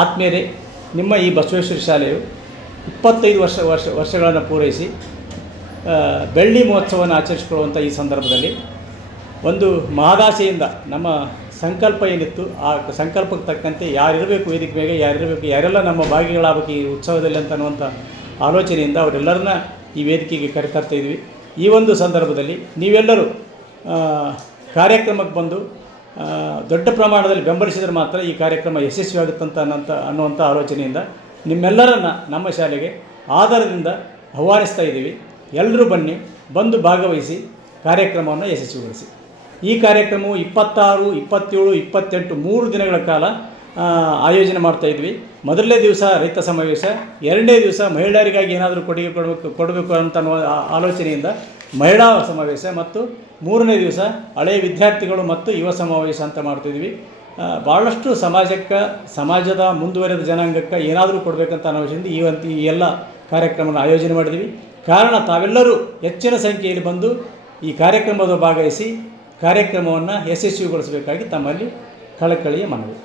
ಆತ್ಮೀಯರೇ, ನಿಮ್ಮ ಈ ಬಸವೇಶ್ವರ ಶಾಲೆಯು ಇಪ್ಪತ್ತೈದು ವರ್ಷ ವರ್ಷ, ವರ್ಷಗಳನ್ನು ಪೂರೈಸಿ ಬೆಳ್ಳಿ ಮಹೋತ್ಸವವನ್ನು ಆಚರಿಸಿಕೊಳ್ಳುವಂಥ ಈ ಸಂದರ್ಭದಲ್ಲಿ ಒಂದು ಮಹದಾಸೆಯಿಂದ ನಮ್ಮ ಸಂಕಲ್ಪ ಏನಿತ್ತು, ಆ ಸಂಕಲ್ಪಕ್ಕೆ ತಕ್ಕಂತೆ ಯಾರಿರಬೇಕು ವೇದಿಕೆ ಮೇಲೆ, ಯಾರಿರಬೇಕು, ಯಾರೆಲ್ಲ ನಮ್ಮ ಭಾಗಿಗಳಾಗಬೇಕು ಈ ಉತ್ಸವದಲ್ಲಿ ಅಂತ ಅನ್ನುವಂಥ ಆಲೋಚನೆಯಿಂದ ಅವರೆಲ್ಲರನ್ನ ಈ ವೇದಿಕೆಗೆ ಕರೆತರ್ತಾ ಇದ್ವಿ. ಈ ಒಂದು ಸಂದರ್ಭದಲ್ಲಿ ನೀವೆಲ್ಲರೂ ಕಾರ್ಯಕ್ರಮಕ್ಕೆ ಬಂದು ದೊಡ್ಡ ಪ್ರಮಾಣದಲ್ಲಿ ಬೆಂಬಲಿಸಿದರೆ ಮಾತ್ರ ಈ ಕಾರ್ಯಕ್ರಮ ಯಶಸ್ವಿ ಆಗುತ್ತಂತ ಅನ್ನೋಂಥ ಅನ್ನುವಂಥ ಆಲೋಚನೆಯಿಂದ ನಿಮ್ಮೆಲ್ಲರನ್ನು ನಮ್ಮ ಶಾಲೆಗೆ ಆಧಾರದಿಂದ ಆಹ್ವಾನಿಸ್ತಾ ಇದ್ದೀವಿ. ಎಲ್ಲರೂ ಬನ್ನಿ, ಬಂದು ಭಾಗವಹಿಸಿ ಕಾರ್ಯಕ್ರಮವನ್ನು ಯಶಸ್ವಿಗೊಳಿಸಿ. ಈ ಕಾರ್ಯಕ್ರಮವು ಇಪ್ಪತ್ತಾರು, ಇಪ್ಪತ್ತೇಳು, ಇಪ್ಪತ್ತೆಂಟು, ಮೂರು ದಿನಗಳ ಕಾಲ ಆಯೋಜನೆ ಮಾಡ್ತಾ ಇದ್ವಿ. ಮೊದಲನೇ ದಿವಸ ರೈತ ಸಮಾವೇಶ, ಎರಡನೇ ದಿವಸ ಮಹಿಳೆಯರಿಗಾಗಿ ಏನಾದರೂ ಕೊಡುಗೆ ಕೊಡಬೇಕು ಕೊಡಬೇಕು ಅಂತ ಆಲೋಚನೆಯಿಂದ ಮಹಿಳಾ ಸಮಾವೇಶ ಮತ್ತು ಮೂರನೇ ದಿವಸ ಹಳೆಯ ವಿದ್ಯಾರ್ಥಿಗಳು ಮತ್ತು ಯುವ ಸಮಾವೇಶ ಅಂತ ಮಾಡ್ತಿದ್ವಿ. ಭಾಳಷ್ಟು ಸಮಾಜಕ್ಕೆ, ಸಮಾಜದ ಮುಂದುವರೆದ ಜನಾಂಗಕ್ಕೆ ಏನಾದರೂ ಕೊಡಬೇಕಂತ ಅನ್ನೋ ವಿಷಯದಿಂದ ಈ ಒಂದು ಈ ಎಲ್ಲ ಕಾರ್ಯಕ್ರಮನ ಆಯೋಜನೆ ಮಾಡಿದ್ವಿ. ಕಾರಣ ತಾವೆಲ್ಲರೂ ಹೆಚ್ಚಿನ ಸಂಖ್ಯೆಯಲ್ಲಿ ಬಂದು ಈ ಕಾರ್ಯಕ್ರಮದ ಭಾಗವಹಿಸಿ ಕಾರ್ಯಕ್ರಮವನ್ನು ಯಶಸ್ವಿಗೊಳಿಸಬೇಕಾಗಿ ತಮ್ಮಲ್ಲಿ ಕಳಕಳಿಯ ಮನವಿ.